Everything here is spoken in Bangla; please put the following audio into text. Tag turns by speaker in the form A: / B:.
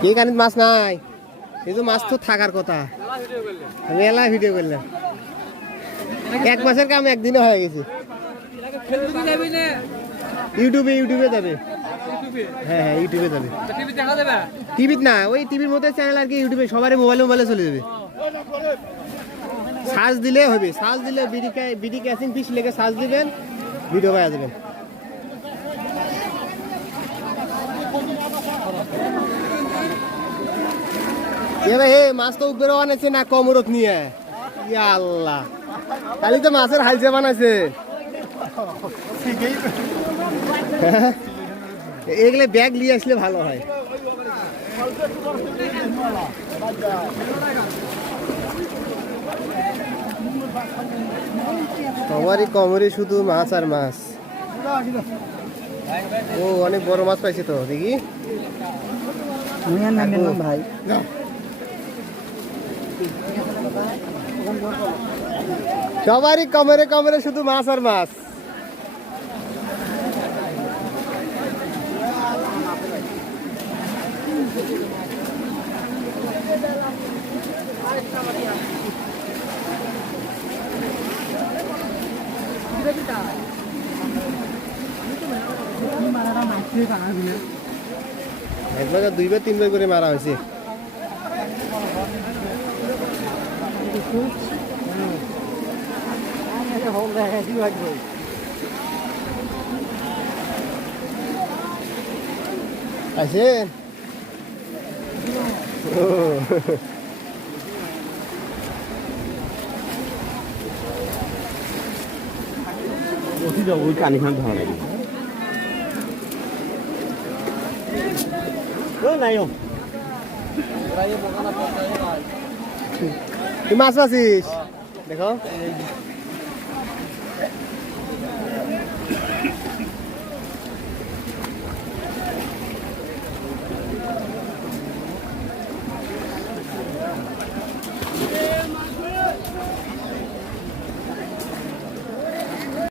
A: কি কানিত মাছ নাই। কিন্তু মাছ তো থাকার কথা। আমি এলা ভিডিও করলাম এক মাসের কাম একদিনে হয়ে গেছে। ইউটিউবে ইউটিউবে যাবে। হ্যাঁ হ্যাঁ ইউটিউবে যাবে। টিভিত না, ওই টিভির মধ্যে চ্যানেল আর কি ইউটিউবে সবারই মোবাইলে মোবাইলে চলে যাবে। সার্চ দিলে হবে। সার্চ দিলে বিডি বিডি ক্যাসিং ফিস লেগে সার্চ দিবেন ভিডিও পাওয়া যাবেন এ ভাই, হে, মাছ তো উপরে বানাইছে না কমরত নিয়ে? ইয়া খালি তো মাছের হালচে বানাইছে। হ্যাঁ? এগুলো ব্যাগ নিয়ে আসলে ভালো হয়। আমারই কমরে শুধু মাছ আর মাছ। ও, অনেক বড় মাছ পাইছে তো, দেখি। ভাই সবারই কমরে কমরে শুধু মাছ আর মাছ একবার না দুইবার তিনবার করে মারা হয়েছে। আছেন ও।
B: ওই কানিখান ধরা লাগে Ơ này không?
A: তুই মাছ আছিস দেখো